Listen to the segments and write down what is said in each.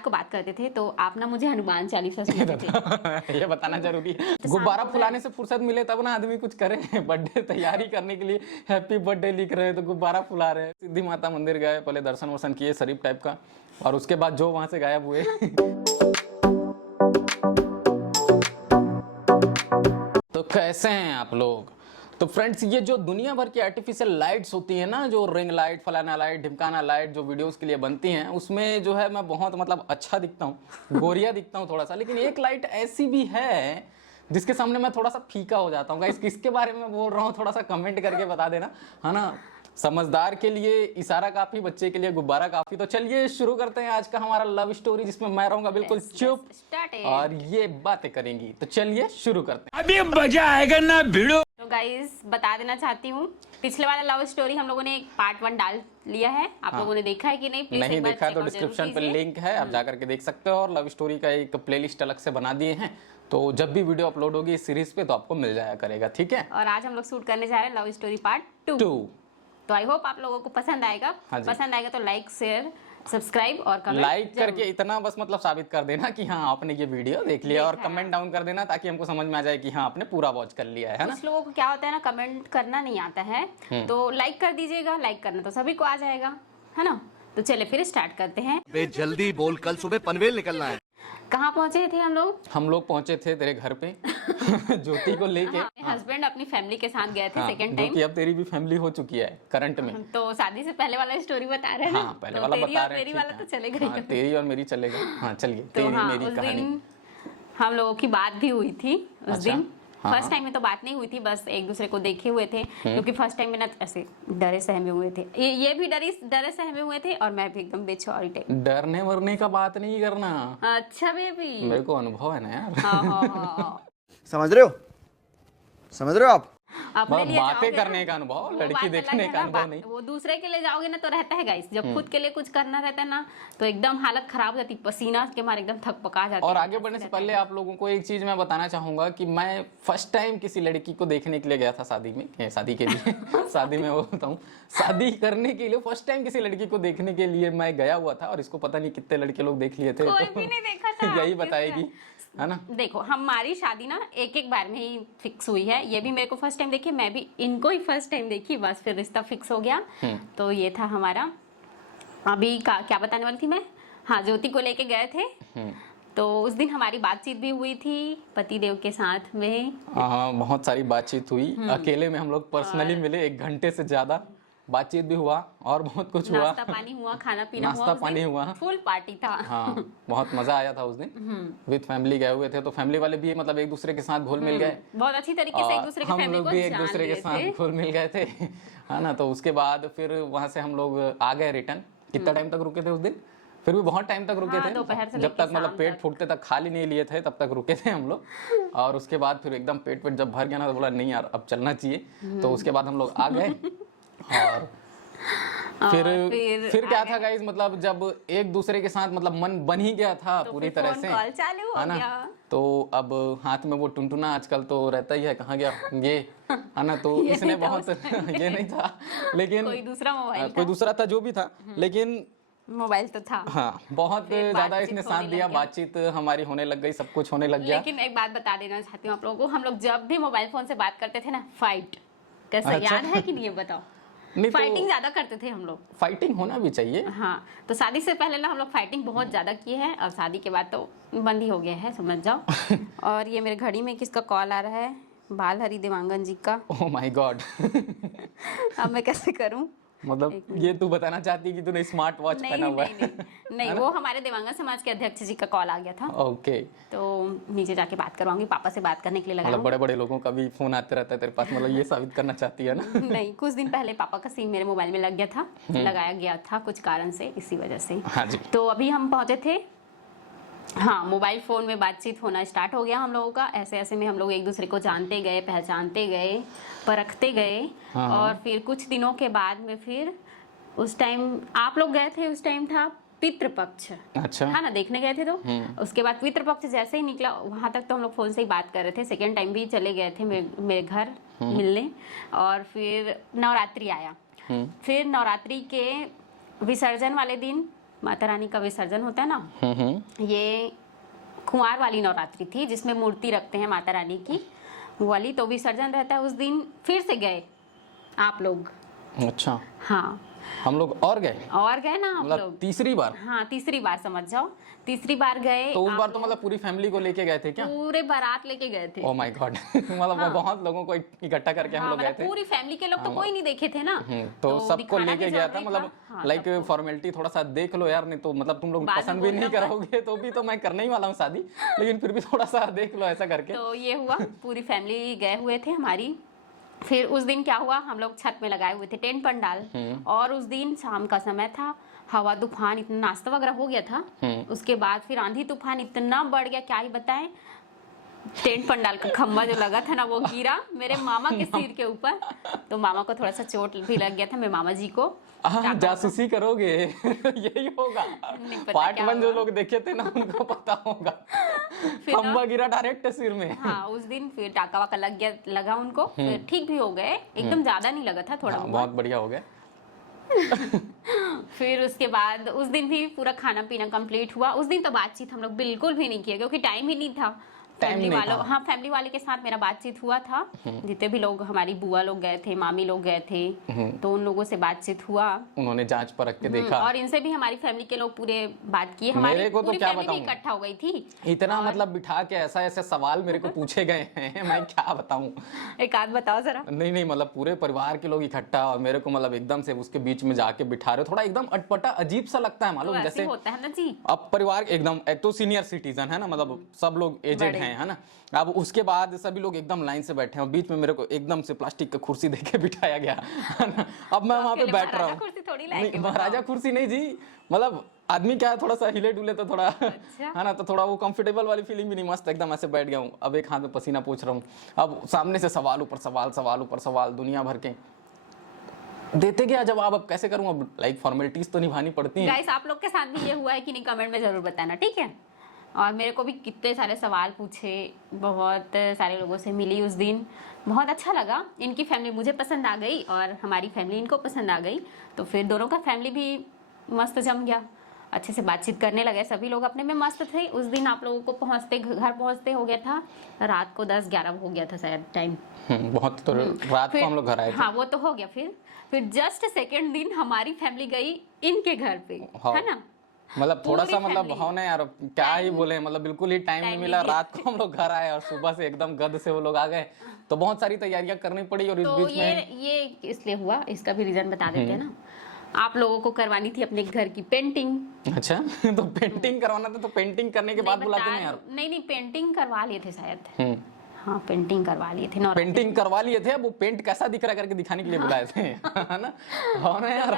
रात को बात करते थे तो आप ना मुझे हनुमान चालीसा सुनाते थे। ये बताना जरूरी है। गुब्बारा फुलाने से फुर्सत मिले तब ना आदमी कुछ करे। बर्थडे तैयारी करने के लिए हैप्पी बर्थडे लिख रहे हैं तो गुब्बारा फुला रहे हैं। सिद्धि माता मंदिर गए, पहले दर्शन वर्शन किए शरीफ टाइप का, और उसके बाद जो वहां से गायब हुए। तो कैसे हैं आप लोग? तो फ्रेंड्स, ये जो दुनिया भर की आर्टिफिशियल लाइट्स होती है ना, जो रिंग लाइट, फलाना लाइट, ढिमकाना लाइट, जो वीडियोस के लिए बनती हैं, उसमें जो है मैं बहुत मतलब अच्छा दिखता हूँ, गोरिया दिखता हूँ थोड़ा सा। लेकिन एक लाइट ऐसी भी है जिसके सामने मैं थोड़ा सा फीका हो जाता हूँ। किसके बारे में बोल रहा हूँ थोड़ा सा कमेंट करके बता देना, है ना। समझदार के लिए इशारा काफी, बच्चे के लिए गुब्बारा काफी। तो चलिए शुरू करते हैं आज का हमारा लव स्टोरी, जिसमें मैं रहूंगा बिल्कुल चुप और ये बातें करेंगी। तो चलिए शुरू करते हैं, अभी मजा आएगा ना भिड़ो। तो गाइस बता देना चाहती हूँ, पिछले वाला लव स्टोरी हम लोगों ने पार्ट 1 डाल लिया है। आप लोगों ने देखा है कि नहीं? प्लीज नहीं देखा तो डिस्क्रिप्शन पे लिंक है, आप जाकर के देख सकते हो। और लव स्टोरी का एक प्लेलिस्ट अलग से बना दिए हैं, तो जब भी वीडियो अपलोड होगी इस सीरीज पे तो आपको मिल जाया करेगा, ठीक है। और आज हम लोग शूट करने जा रहे हैं लव स्टोरी पार्ट 2। तो आई होप आप लोगों को पसंद आएगा। पसंद आएगा तो लाइक, शेयर, सब्सक्राइब और कमेंट लाइक करके इतना बस मतलब साबित कर देना कि हाँ आपने ये वीडियो देख लिया, और कमेंट डाउन कर देना ताकि हमको समझ में आ जाए कि हाँ आपने पूरा वॉच कर लिया है ना। कुछ लोगों को क्या होता है ना, कमेंट करना नहीं आता है, तो लाइक कर दीजिएगा। लाइक करना तो सभी को आ जाएगा, है ना। तो चले फिर स्टार्ट करते हैं। जल्दी बोल, कल सुबह पनवेल निकलना है। कहाँ पहुंचे थे हम लोग? हम लोग पहुंचे थे तेरे घर पे ज्योति को लेके। हस्बैंड अपनी फैमिली के साथ गए थे सेकंड टाइम। अब तेरी भी फैमिली हो चुकी है करंट में। तो शादी से पहले वाला स्टोरी बता रहे हैं। हाँ, पहले तो वाला तेरी बता और रहे हैं, मेरी ठीक वाला है। तो चलेगा। हाँ, तेरी और मेरी चलेगा। हाँ चलिए, तो तेरी हाँ, मेरी उस कहानी। दिन हम लोगों की बात भी हुई थी उस अच्छा? दिन। हाँ, फर्स्ट टाइम में तो बात नहीं हुई थी, बस एक दूसरे को देखे हुए थे, क्योंकि फर्स्ट टाइम में ना ऐसे डरे सहमे हुए थे। ये भी डरे सहमे हुए थे और मैं भी एकदम बेचौरी टाइप। डरने वरने का बात नहीं करना। अच्छा बेबी, मेरे को अनुभव है ना यार। हाँ। समझ रहे हो? समझ रहे हो आप? अपने लिए बातें जाओगे करने ना, का अनुभव, वो लड़की बात अलग देखने है का ना, अनुभव नहीं। वो दूसरे के लिए जाओगे ना तो रहता है गाइस। जब खुद के लिए कुछ करना रहता है ना तो एकदम हालत खराब हो जाती, पसीना के मारे एकदम थक पका जाती। और आगे बढ़ने से पहले आप लोगों को एक चीज मैं बताना चाहूंगा कि मैं फर्स्ट टाइम किसी लड़की को देखने के लिए गया था शादी में, शादी के लिए शादी में वो बताऊं, शादी करने के लिए फर्स्ट टाइम किसी लड़की को देखने के लिए मैं गया हुआ था। और इसको पता नहीं कितने लड़के लोग देख लिए थे, कोई भी नहीं देखा था। यही बताएगी, है ना। देखो हमारी शादी ना एक बार में ही फिक्स हुई है। ये भी मेरे को फर्स्ट टाइम देखी, मैं भी इनको ही फर्स्ट टाइम देखी, बस फिर रिश्ता फिक्स हो गया। तो ये था हमारा। अभी क्या बताने वाली थी मैं? हाँ, ज्योति को लेके गए थे। तो उस दिन हमारी बातचीत भी हुई थी पति देव के साथ में। हाँ, बहुत सारी बातचीत हुई। अकेले में हम लोग पर्सनली मिले, 1 घंटे से ज्यादा बातचीत भी हुआ और बहुत कुछ हुआ। नाश्ता पानी हुआ, खाना पीना हुआ, नाश्ता पानी हुआ, फुल पार्टी था। हाँ, बहुत मजा आया था उस दिन। विद फैमिली गए हुए थे, तो फैमिली वाले भी मतलब एक दूसरे के साथ घुल मिल गए, बहुत अच्छी तरीके से एक दूसरे की हम फैमिली लोग को भी एक जान दूसरे के लिए साथ थे। घुल मिल गए थे, है ना। तो उसके बाद फिर वहां से हम लोग आ गए रिटर्न। कितना टाइम तक रुके थे उस दिन? फिर भी बहुत टाइम तक रुके हाँ, थे, दोपहर से जब तक लेके मतलब शाम पेट तक। फूटते तक खा ही नहीं लिए थे तब तक रुके थे हम लोग। और उसके बाद फिर एकदम पेट जब भर गया ना तो बोला नहीं यार अब चलना चाहिए। तो उसके बाद हम लोग आ गए। और फिर क्या था गाइस, मतलब जब एक दूसरे के साथ मतलब मन बन ही गया था तो पूरी फिर तरह फोन से, कॉल चालू हो है ना। गया। तो अब हाथ में वो टुनटुना आजकल तो रहता ही है, कहाँ गया ये, है ना। तो ये इसने नहीं था बहुत ये नहीं था, लेकिन कोई दूसरा मोबाइल कोई दूसरा था जो भी था, लेकिन मोबाइल तो था। हाँ, बहुत फिर ज्यादा बातचीत इसने होने साथ लग दिया, गया। बातचीत हमारी होने लग गई, सब कुछ होने लग गया। लेकिन एक बात बता देना चाहती हूँ आप लोगों को, हम लोग जब भी मोबाइल फोन से बात करते थे ना, फाइट कैसा अच्छा। याद है कि नहीं ये बताओ? नहीं, फाइटिंग ज्यादा करते थे हम लोग। फाइटिंग होना भी चाहिए। हाँ, तो शादी से पहले ना हम लोग फाइटिंग बहुत ज्यादा किए हैं, और शादी के बाद तो बंद ही हो गया है, समझ जाओ। और ये मेरे घड़ी में किसका कॉल आ रहा है? बाल हरी देवांगन जी का। Oh my God. अब मैं कैसे करूं? मतलब ये तू बताना चाहती है कि तूने स्मार्ट वॉच पहना हुआ है? नहीं, वो हमारे देवांगन समाज के अध्यक्ष जी का कॉल आ गया था। ओके। तो नीचे जाके बात करवाऊंगी, पापा से बात करने के लिए लगा मतलब बड़े बड़े लोगों का भी फोन आते रहता है तेरे पास, मतलब ये साबित करना चाहती है ना। नहीं, कुछ दिन पहले पापा का सिम मेरे मोबाइल में लग गया था, लगाया गया था कुछ कारण से, इसी वजह से। हाँ जी। तो अभी हम पहुंचे थे। हाँ, मोबाइल फोन में बातचीत होना स्टार्ट हो गया हम लोगों का। ऐसे ऐसे में हम लोग एक दूसरे को जानते गए, पहचानते गए, परखते गए। और फिर कुछ दिनों के बाद में फिर उस टाइम आप लोग गए थे, उस टाइम था पितृपक्ष। अच्छा, हाँ ना, देखने गए थे। तो उसके बाद पितृपक्ष जैसे ही निकला, वहां तक तो हम लोग फोन से ही बात कर रहे थे। सेकेंड टाइम भी चले गए थे मेरे घर मिलने। और फिर नवरात्रि आया। फिर नवरात्रि के विसर्जन वाले दिन माता रानी का विसर्जन होता है ना, हम्म। ये कुंवार वाली नवरात्रि थी जिसमें मूर्ति रखते हैं माता रानी की, वो वाली। तो विसर्जन रहता है उस दिन, फिर से गए आप लोग? अच्छा, हाँ, हम लोग और गए, और गए ना आप मतलब लोग? तीसरी बार? हाँ, तीसरी बार समझ जाओ, तीसरी बार गए। तो उस आप बार तो लोग मतलब पूरी फैमिली को लेके गए थे क्या? पूरे बारात लेके गए थे। ओह माय गॉड मतलब वो बहुत लोगों को इकट्ठा करके हम हाँ, लोग गए मतलब थे। पूरी फैमिली के लोग तो कोई नहीं देखे थे ना, तो सबको दिखाना लेके भी गया था, जरूरी मतलब हाँ, लाइक सबको। फॉर्मेलिटी थोड़ा सा देख लो यार, नहीं तो मतलब तुम लोग बाद में पसंद भी नहीं बोलना करोगे तो भी तो मैं करने ही वाला हूँ शादी, लेकिन फिर भी थोड़ा सा देख लो ऐसा करके। तो ये हुआ, पूरी फैमिली गए हुए थे हमारी। फिर उस दिन क्या हुआ, हम लोग छत में लगाए हुए थे टेंट पंडाल, और उस दिन शाम का समय था, हवा तूफान इतना, नाश्ता वगैरह हो गया था। उसके बाद फिर आंधी तूफान इतना बढ़ गया, क्या ही बताएं। टेंट पंडाल का खम्भा जो लगा था ना, वो गिरा मेरे मामा के सिर के ऊपर, तो मामा को थोड़ा सा चोट भी लग गया था, मेरे मामा जी को। जासूसी करोगे यही होगा। पता पार्ट क्या 1 जो हुआ। लोग देखे थे ना उनको पता होगा, फिर ना- खंबा गिरा डायरेक्ट सिर में। हाँ, उस दिन फिर टाका वाका लगा उनको, फिर ठीक भी हो गए, एकदम ज्यादा नहीं लगा था, थोड़ा हाँ, बहुत। बहुत बढ़िया हो गया। फिर उसके बाद उस दिन भी पूरा खाना पीना कंप्लीट हुआ। उस दिन तो बातचीत हम लोग बिल्कुल भी नहीं किए, क्योंकि टाइम ही नहीं था। फैमिली नहीं वालों था। हाँ, फैमिली वाले के साथ मेरा बातचीत हुआ था, जितने भी लोग, हमारी बुआ लोग गए थे, मामी लोग गए थे, तो उन लोगों से बातचीत हुआ। उन्होंने जांच परख के देखा। और इनसे भी हमारी फैमिली के लोग पूरे बात किए, हमारी मेरे को तो पूरी क्या फैमिली भी बताऊं। इकट्ठा हो गई थी। इतना मतलब बिठा के ऐसा ऐसे सवाल मेरे को पूछे गए हैं मैं क्या बताऊं। एक आध बताओ जरा। नहीं मतलब पूरे परिवार के लोग इकट्ठा, और मेरे को मतलब एकदम से उसके बीच में जाके बिठा रहे हो, थोड़ा एकदम अटपटा अजीब सा लगता है, तो मालूम ऐसे जैसे होता है ना जी। अब परिवार एकदम, एक तो सीनियर सिटीजन है ना, मतलब सब लोग एजेड बड़े। हैं, है ना। अब उसके बाद सभी लोग एकदम लाइन से बैठे हैं, और बीच में मेरे को एकदम से प्लास्टिक का कुर्सी देके बिठाया गया है ना। अब मैं वहां पे अकेले बैठ रहा महाराजा हूँ। कुर्सी थोड़ी लाएंगे, नहीं, महाराजा कुर्सी नहीं जी, मतलब आदमी क्या है, थोड़ा सा हिले डुले तो थोड़ा अच्छा। है ना, तो थोड़ा वो कंफर्टेबल वाली फीलिंग भी नहीं, मस्त एकदम ऐसे बैठ गया हूँ। अब एक हाथ में पसीना पोंछ रहा हूँ, अब सामने से सवाल ऊपर सवाल, सवाल ऊपर सवाल, दुनिया भर के देते गया जवाब। अब कैसे करूँ, अब लाइक फॉर्मेलिटीज तो निभानी पड़ती हैं। गाइस, आप लोग के साथ भी ये हुआ है कि नहीं, कमेंट में जरूर बताना, ठीक है। और मेरे को भी कितने सारे सवाल पूछे, बहुत सारे लोगों से मिली उस दिन, बहुत अच्छा लगा। इनकी फैमिली मुझे पसंद आ गई और हमारी फैमिली इनको पसंद आ गई, तो फिर दोनों का फैमिली भी मस्त जम गया, अच्छे से बातचीत करने लगे, सभी लोग अपने में मस्त थे। उस दिन आप लोगों को घर पहुंचते हो गया था रात को 10-11 हो गया था शायद टाइम। बहुत, तो रात को हम लोग घर आए थे। हाँ, वो तो हो गया। फिर जस्ट सेकेंड दिन हमारी फैमिली गई इनके घर पे, हाँ। है ना। मतलब थोड़ा पूरी सा मतलब family। भाव ना यार, क्या ही बोले, मतलब बिल्कुल ही टाइम नहीं मिला। नहीं रात को हम लोग घर आए और सुबह से एकदम गद से वो लोग आ गए, तो बहुत सारी तैयारियां करनी पड़ी। और इस तो बीच में ये इसलिए हुआ, इसका भी रीजन बता देते हैं ना। आप लोगों को करवानी थी अपने घर की पेंटिंग। अच्छा तो पेंटिंग करवाना था, तो पेंटिंग करने के बाद बुलाते ना यार। नहीं, पेंटिंग करवा लिए थे शायद। हम्म, हाँ, पेंटिंग करवा लिए थे। नवरात्रि पेंटिंग करवा लिए थे, अब वो पेंट कैसा दिख रहा है करके दिखाने के लिए बुलाए थे है ना। हाँ ना यार,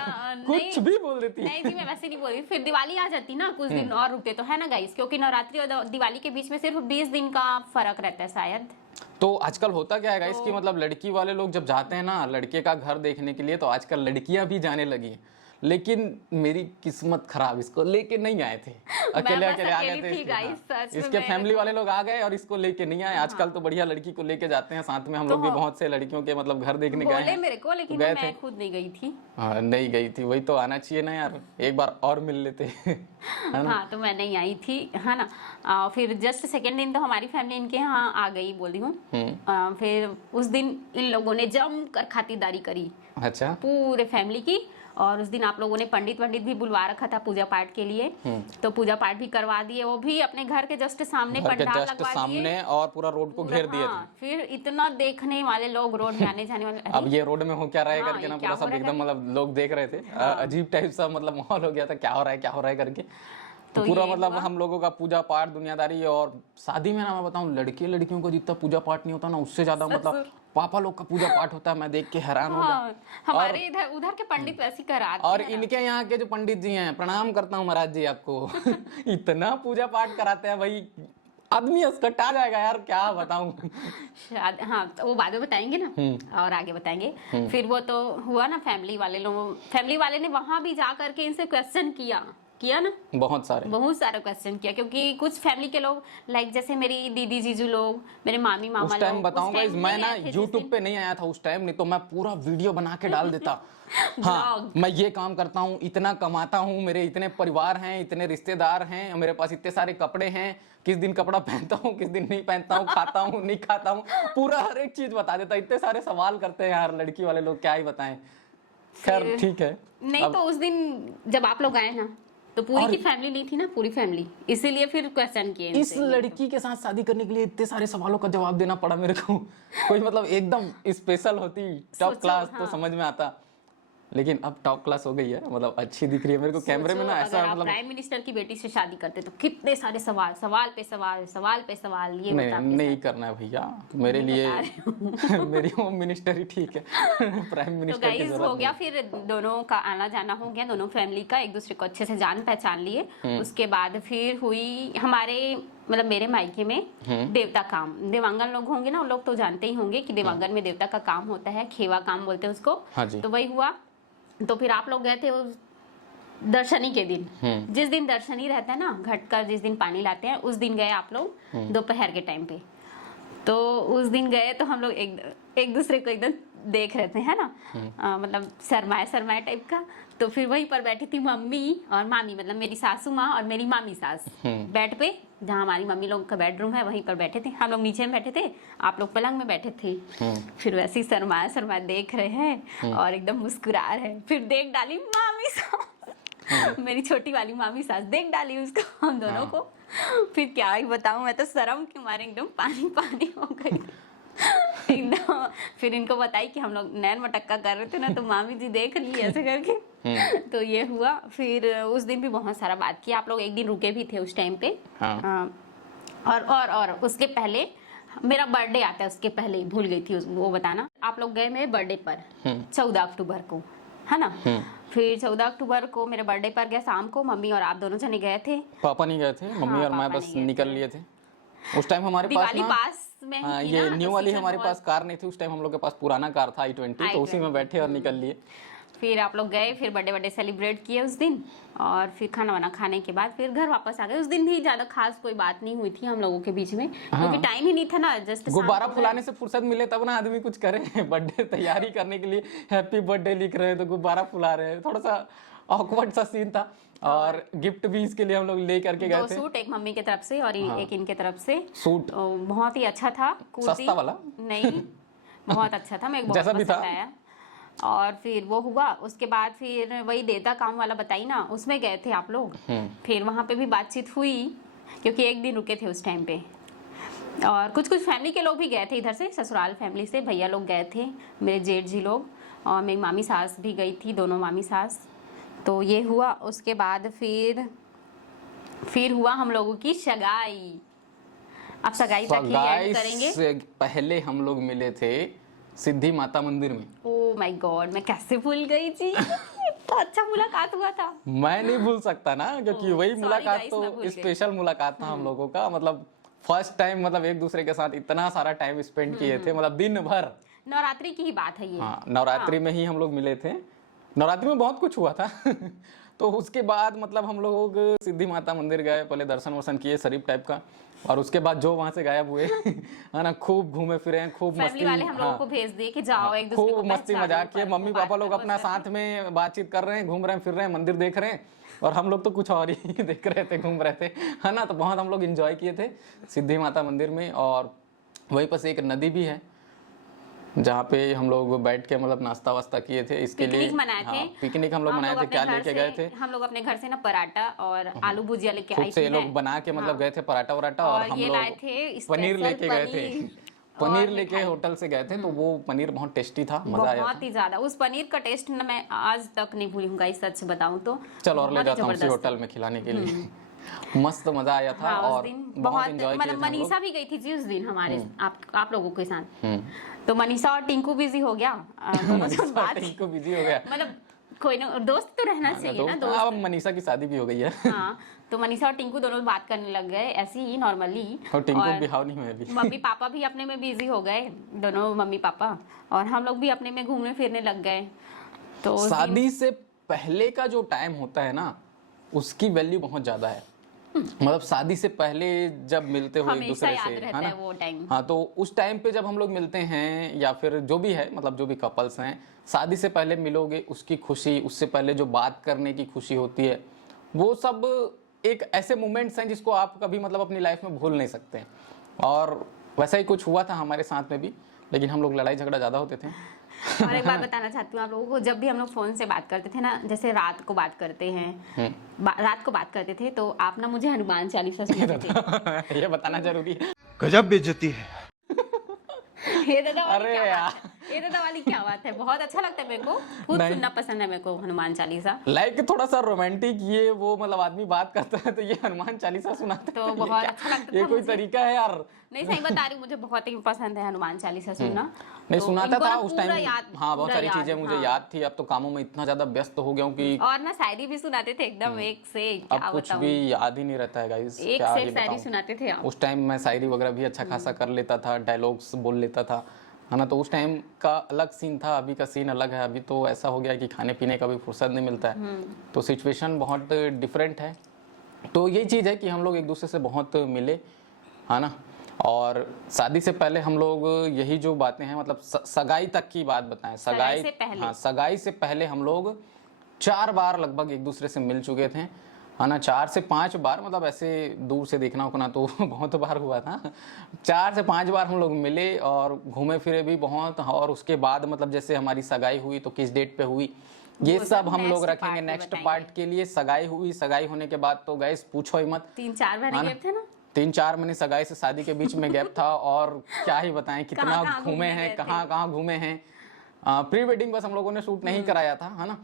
कुछ भी बोल देती है। नहीं जी, मैं वैसे नहीं बोल रही। फिर दिवाली आ जाती ना, कुछ दिन और रुकते तो, है ना गाइस, क्योंकि नवरात्रि और दिवाली के बीच में सिर्फ 20 दिन का फर्क रहता है शायद। तो आजकल होता क्या है गाइस कि मतलब लड़की वाले लोग जब जाते हैं ना लड़के का घर देखने के लिए, तो आजकल लड़कियां भी जाने लगी हैं। लेकिन मेरी किस्मत खराब, इसको लेके नहीं आए थे, अकेले बस अकेले आ गए अकेली थे थी guys, सच में इसके मैं- फैमिली वाले लोग आ गए और इसको लेके नहीं आए। आजकल तो बढ़िया लड़की को लेके जाते हैं साथ में। हम लोग भी बहुत से लड़कियों के मतलब घर देखने गए बोले हैं। मेरे को, लेकिन गए मैं थे। खुद नहीं गई थी। हाँ, नहीं गई थी, वही तो आना चाहिए ना यार, एक बार और मिल लेते है ना। हाँ, तो मैं नहीं आई थी, है ना। फिर जस्ट सेकेंड दिन तो हमारी फैमिली इनके यहाँ आ गई, बोल रही हूँ। फिर उस दिन इन लोगों ने जमकर खातिरदारी करी, अच्छा, पूरे फैमिली की। और उस दिन आप लोगों ने पंडित भी बुलवा रखा था पूजा पाठ के लिए, तो पूजा पाठ भी करवा दिए, वो भी अपने घर के जस्ट सामने घर के पंडाल जस्ट लगवा दिए। सामने, और पूरा रोड को घेर दिए थे। हाँ, फिर इतना देखने वाले लोग, रोड में आने जाने वाले, अब ये रोड में हो क्या रहा है हाँ, करके ना ये पूरा क्या हो सब रहा है एकदम मतलब लोग देख रहे थे। अजीब टाइप सा मतलब माहौल हो गया था, क्या हो रहा है क्या हो रहा है करके। तो पूरा ये मतलब हुआ। हम लोगों का पूजा पाठ दुनियादारी। और शादी में ना मैं बताऊं, लड़कियों को जितना पूजा पाठ नहीं होता ना, उससे ज्यादा मतलब पापा लोग का पूजा पाठ होता है। मैं देख के हैरान हो गया। हाँ, हमारे इधर उधर के पंडित वैसे कराते और हैं ना। इनके यहाँ के जो पंडित जी हैं, प्रणाम करता हूँ महाराज जी आपको इतना पूजा पाठ कराते हैं भाई, आदमी अस्कटा जाएगा यार, क्या बताऊं। हाँ, तो वो बाद में बताएंगे ना, और आगे बताएंगे। फिर वो तो हुआ ना, फैमिली वाले ने वहां भी जा करके इनसे क्वेश्चन किया किया ना, बहुत सारे क्वेश्चन किया, क्योंकि कुछ फैमिली के लोग लाइक जैसे मेरी दीदी जीजू लोग, मेरे मामी मामा उस टाइम लोग, बताऊंगा, उस time मैं नहीं ना आए थे जिस यूट्यूब दिन। पे नहीं आया था उस टाइम, नहीं तो मैं पूरा वीडियो बना के डाल देता। हाँ, मैं ये काम करता हूँ, इतना कमाता हूँ, मेरे इतने परिवार हैं, इतने रिश्तेदार हैं, मेरे पास इतने सारे कपड़े हैं, किस दिन कपड़ा पहनता हूँ, किस दिन नहीं पहनता हूँ, खाता हूँ नहीं खाता हूँ, पूरा हर एक चीज बता देता। इतने सारे सवाल करते हैं यार लड़की वाले लोग, क्या ही बताएं। खैर फिर- ठीक है। नहीं तो उस दिन जब आप लोग आए ना, तो पूरी की फैमिली नहीं थी ना, पूरी फैमिली, इसीलिए फिर क्वेश्चन किए इस इनसे। लड़की के साथ शादी करने के लिए इतने सारे सवालों का जवाब देना पड़ा मेरे को। कोई मतलब एकदम स्पेशल होती, टॉप सोचो, क्लास, तो हाँ। समझ में आता, लेकिन अब टॉप क्लास हो गई है, मतलब अच्छी दिख रही है मेरे को कैमरे में ना, सोचो, ऐसा अगर आप मतलब प्राइम मिनिस्टर की बेटी से शादी करते तो कितने सारे सवाल, सवाल पे सवाल, सवाल पे सवाल, ये नहीं बता नहीं करना है भैया मेरे लिए। बता मेरी होम मिनिस्टर ही ठीक है। प्राइम तो मिनिस्टर की गाइस जरूरत हो गया, नहीं। फिर दोनों का आना जाना हो गया, दोनों फैमिली का, एक दूसरे को अच्छे से जान पहचान लिए। उसके बाद फिर हुई हमारे मतलब मेरे मायके में देवता काम। देवांगन लोग होंगे ना, उन लोग तो जानते ही होंगे कि देवांगन में देवता का काम होता है, खेवा काम बोलते हैं उसको। हाँ जी। तो वही हुआ। तो फिर आप लोग गए थे उस दर्शनी के दिन, जिस दिन दर्शनी रहता है ना, घट का जिस दिन पानी लाते हैं, उस दिन गए आप लोग दोपहर के टाइम पे। तो उस दिन गए तो हम लोग एक दूसरे को एकदम देख रहे थे, है ना, मतलब शर्माए शर्माए टाइप का। तो फिर वहीं पर बैठी थी मम्मी और मामी, मतलब मेरी सासू माँ और मेरी मामी सास बेड पे, जहाँ हमारी मम्मी लोग का बेडरूम है वहीं पर बैठे थे। हम लोग नीचे में बैठे थे, आप लोग पलंग में बैठे थे। फिर वैसे ही शर्माए शर्माए देख रहे हैं और एकदम मुस्कुरा रहे हैं। फिर देख डाली मामी सास, मेरी छोटी वाली मामी सास देख डाली उसको, हम दोनों को। फिर क्या ही बताऊं, मैं तो शर्म के मारे एकदम पानी पानी हो गई एकदम। फिर इनको बताई कि हम लोग नैन मटक्का कर रहे थे ना, तो मामी जी देख ली ऐसे करके। तो ये हुआ। फिर उस दिन भी बहुत सारा बात किया, आप लोग एक दिन रुके भी थे उस टाइम पे। हाँ। और उसके पहले मेरा बर्थडे आता है, उसके पहले ही भूल गई थी वो बताना। आप लोग गए मेरे बर्थडे पर 14 अक्टूबर को, है ना। फिर 14 अक्टूबर को मेरे बर्थडे पर गए शाम को, मम्मी और आप दोनों जने गए थे। पापा नहीं गए थे, मम्मी हाँ, और मैं पापा बस नहीं गए निकल थे। लिए थे। उस टाइम हमारे पास दिवाली ना, पास में ही हाँ, थी ये ना, न्यू तो वाली सीजन हमारे बहुत- पास कार नहीं थी उस टाइम, हम लोग के पास पुराना कार था i20, तो उसी में बैठे और निकल लिए। फिर आप लोग गए, फिर बर्थडे सेलिब्रेट किए उस दिन, और फिर खाना वाना खाने के बाद फिर घर वापस आ गए। उस दिन भी ज्यादा खास कोई बात नहीं हुई थी हम लोगों के बीच में, क्योंकि टाइम ही नहीं था ना। जस्ट गुब्बारा फुलाने से फुर्सत मिले तब ना आदमी कुछ करे। बर्थडे तैयारी करने के लिए हैप्पी बर्थडे लिख रहे हैं तो गुब्बारा फुला रहे हैं, थोड़ा सा ऑकवर्ड सा सीन था। और गिफ्ट भी इसके लिए हम लोग ले करके गए 2 थे। सूट, एक मम्मी की तरफ से और एक इनके तरफ से। सूट तो बहुत ही अच्छा था, कुर्ती सस्ता वाला? नहीं, बहुत अच्छा था, मेरे को बहुत जैसा भी पसंद था। आया। और फिर वो हुआ। उसके बाद फिर वही देवता काम वाला बताई ना, उसमें गए थे आप लोग। फिर वहां पे भी बातचीत हुई, क्योंकि एक दिन रुके थे उस टाइम पे। और कुछ फैमिली के लोग भी गए थे इधर से, ससुराल फैमिली से भैया लोग गए थे, मेरे जेठ जी लोग, और मेरी मामी सास भी गई थी, दोनों मामी सास। तो ये हुआ। उसके बाद फिर हुआ हम लोगों की सगाई। अब सगाई तक ही एंड करेंगे। से पहले हम लोग मिले थे सिद्धि माता मंदिर में। ओह माय गॉड, मैं कैसे भूल गई जी। तो अच्छा मुलाकात हुआ था। मैं नहीं भूल सकता ना, क्योंकि वही sorry मुलाकात guys, मैं भूल तो गई। स्पेशल मुलाकात था हम लोगों का। मतलब फर्स्ट टाइम, मतलब एक दूसरे के साथ इतना सारा टाइम स्पेंड किए थे, मतलब दिन भर। नवरात्रि की ही बात है ये। हाँ, नवरात्रि में ही हम लोग मिले थे। नवरात्रि में बहुत कुछ हुआ था। तो उसके बाद मतलब हम लोग सिद्धि माता मंदिर गए, पहले दर्शन वर्शन किए शरीफ टाइप का, और उसके बाद जो वहां से गायब हुए है ना, खूब घूमे फिरे, खूब फैमिली मस्ती। वाले हम लोगों को भेज दिए कि जाओ एक दूसरे को खूब मस्ती पहचानो, मजाक किए। पर मम्मी वो पापा बात लोग करो, अपना बस साथ में बातचीत कर रहे हैं, घूम रहे हैं, फिर रहे हैं, मंदिर देख रहे हैं, और हम लोग तो कुछ और ही देख रहे थे, घूम रहे थे, है ना। तो बहुत हम लोग एंजॉय किए थे सिद्धि माता मंदिर में। और वहीं पर से एक नदी भी है जहाँ पे हम लोग बैठ के मतलब नाश्ता वास्ता किए थे। इसके लिए पिकनिक मनाए थे। पिकनिक हम लोग मनाए थे। अपने क्या घर लेके से- गए थे? हम लोग अपने घर से ना पराठा और आलू भुजिया लेके खुद आई से थी ये लोग मैं। बना के मतलब गए थे पराठा वराठा, और हम ये लाए लोग थे पनीर स्पेशल लेके गए थे। पनीर पनीर और लेके मिठाई। होटल से गए थे, तो वो पनीर बहुत टेस्टी था, मजा आया था। बहुत ही ज्यादा। उस पनीर का टेस्ट ना मैं आज तक नहीं भूली हूँ गाइस, सच बताऊं तो। चल और ले बहुत ही जाता हूँ उसी जबरदस्त। होटल में खिलाने के लिए। मस्त मजा आया था। हाँ, उस और दिन बहुत एंजॉय किए मतलब थे हम लोग। मनीषा भी गई थी जी उस दिन हमारे आप लोगों के साथ। तो मनीषा और टिंकू बिजी हो गया, दोनों से बात टिंकू बिजी हो गया। मतलब कोई ना, दोस्त तो रहना चाहिए ना, दोस्त। अब मनीषा की शादी भी हो गई है। हाँ, तो मनीषा और टिंकू दोनों बात करने लग गए ऐसे ही नॉर्मली। और टिंकू बिहाव नहीं हुए अभी। मम्मी पापा भी अपने में बिजी हो गए, दोनों मम्मी पापा, और हम लोग भी अपने में घूमने फिरने लग गए। तो उस दिन- शादी से पहले का जो टाइम होता है ना, उसकी वैल्यू बहुत ज़्यादा है। मतलब शादी से पहले जब मिलते हो एक हमेशा दूसरे याद से, रहता है है ना? वो टाइम। हाँ, तो उस टाइम पे जब हम लोग मिलते हैं या फिर जो भी है, मतलब जो भी कपल्स हैं, शादी से पहले मिलोगे, उसकी खुशी, उससे पहले जो बात करने की खुशी होती है, वो सब एक ऐसे मोमेंट्स हैं जिसको आप कभी मतलब अपनी लाइफ में भूल नहीं सकते। और वैसा ही कुछ हुआ था हमारे साथ में भी, लेकिन हम लोग लड़ाई झगड़ा ज़्यादा होते थे। और एक बात बताना चाहती हूँ आप लोगों को, जब भी हम लोग फोन से बात करते थे ना, जैसे रात को बात करते हैं, रात को बात करते थे, तो आप ना मुझे हनुमान चालीसा सुनाते थे। ये बताना जरूरी है। गजब बेइज्जती है। ये दादा वाली अरे क्या यार। बात है, ये दादा वाली क्या बात है, बहुत अच्छा लगता है मेरे को, खुद नहीं। सुनना पसंद है मेरे को हनुमान चालीसा। लाइक थोड़ा सा रोमांटिक, ये वो मतलब आदमी बात करता है तो ये हनुमान चालीसा सुनाते तो हैं, ये बहुत क्या- अच्छा लगता ये था कोई मुझे। तरीका है यार? नहीं, सही बता रही हूँ, मुझे बहुत ही पसंद है हनुमान चालीसा सुनना। नहीं, तो सुनाता इनको था ना उस पूरा टाइम। याद- हाँ, बहुत पूरा सारी याद, चीजें मुझे हाँ। याद थी। अब तो कामों में इतना ज्यादा व्यस्त हो गया हूँ कि और ना शायरी भी सुनाते थे एकदम एक से एक, क्या अब कुछ बताऊं, भी याद ही नहीं रहता है गाइस। एक क्या से ही एक शायरी बताऊं। सुनाते थे आप। उस टाइम मैं शायरी वगैरह भी अच्छा खासा कर लेता था, डायलॉग्स बोल लेता था, है ना? तो उस टाइम का अलग सीन था, अभी का सीन अलग है। अभी तो ऐसा हो गया कि खाने पीने का भी फुर्सत नहीं मिलता है, तो सिचुएशन बहुत डिफरेंट है। तो ये चीज़ है कि हम लोग एक दूसरे से बहुत मिले, है ना? और शादी से पहले हम लोग यही जो बातें हैं, मतलब सगाई तक की बात बताएं, सगाई से पहले। हाँ, सगाई से पहले हम लोग 4 बार लगभग एक दूसरे से मिल चुके थे, है ना? 4 से 5 बार, मतलब ऐसे दूर से देखना होना तो बहुत बार हुआ था। 4 से 5 बार हम लोग मिले और घूमे फिरे भी बहुत। और उसके बाद मतलब जैसे हमारी सगाई हुई तो किस डेट पे हुई, ये वो सब सब हम लोग next रखेंगे part में नेक्स्ट बताएंगे। पार्ट के लिए। सगाई हुई, सगाई होने के बाद तो गाइस पूछो ही मत। 3-4 हाँ महीने ना? गए थे ना। 3-4 महीने सगाई से शादी के बीच में गैप था, और क्या ही बताएं कितना कहाँ-कहाँ घूमे घूमने हैं, गए थे। कहाँ कहाँ घूमे हैं। प्री वेडिंग बस हम लोगों ने शूट नहीं कराया था, है ना?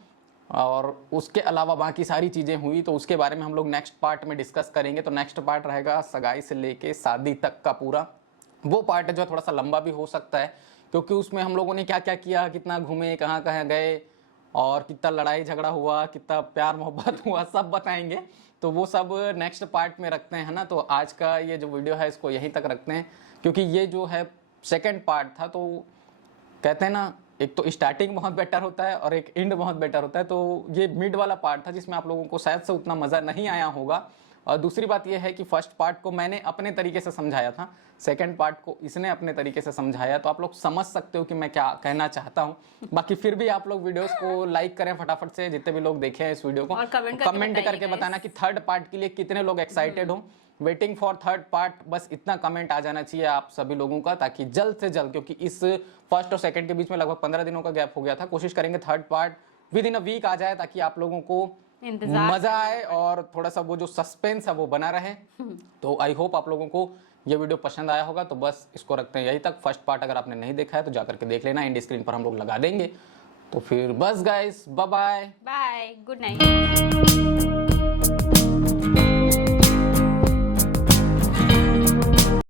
और उसके अलावा बाकी सारी चीज़ें हुई, तो उसके बारे में हम लोग नेक्स्ट पार्ट में डिस्कस करेंगे। तो नेक्स्ट पार्ट रहेगा सगाई से लेके शादी तक का पूरा। वो पार्ट है जो थोड़ा सा लंबा भी हो सकता है, क्योंकि उसमें हम लोगों ने क्या क्या किया, कितना घूमे, कहाँ कहाँ गए, और कितना लड़ाई झगड़ा हुआ, कितना प्यार मोहब्बत हुआ, सब बताएंगे। तो वो सब नेक्स्ट पार्ट में रखते हैं, है ना? तो आज का ये जो वीडियो है इसको यहीं तक रखते हैं, क्योंकि ये जो है सेकंड पार्ट था। तो कहते हैं ना, एक तो स्टार्टिंग बहुत बेटर होता है और एक एंड बहुत बेटर होता है। तो ये मिड वाला पार्ट था जिसमें आप लोगों को शायद से उतना मज़ा नहीं आया होगा। और दूसरी बात यह है कि फर्स्ट पार्ट को मैंने अपने तरीके से समझाया था, सेकंड पार्ट को इसने अपने तरीके से समझाया, तो आप लोग समझ सकते हो कि मैं क्या कहना चाहता हूँ। बाकी फिर भी आप लोग वीडियोस को लाइक करें फटाफट से, जितने भी लोग देखे हैं इस वीडियो को, और कमेंट करके बताइए बताना कि थर्ड पार्ट के लिए कितने लोग एक्साइटेड हो। वेटिंग फॉर थर्ड पार्ट, बस इतना कमेंट आ जाना चाहिए आप सभी लोगों का, ताकि जल्द से जल्द, क्योंकि इस फर्स्ट और सेकंड के बीच में लगभग 15 दिनों का गैप हो गया था, कोशिश करेंगे third part within a week आ जाए, ताकि आप लोगों को इंतजार मजा आए और थोड़ा सा वो जो सस्पेंस है वो बना रहे। तो आई होप आप लोगों को ये वीडियो पसंद आया होगा। तो बस इसको रखते हैं यहीं तक। फर्स्ट पार्ट अगर आपने नहीं देखा है तो जाकर के देख लेना, एंड स्क्रीन पर हम लोग लगा देंगे। तो फिर बस guys, bye bye. Bye, good night.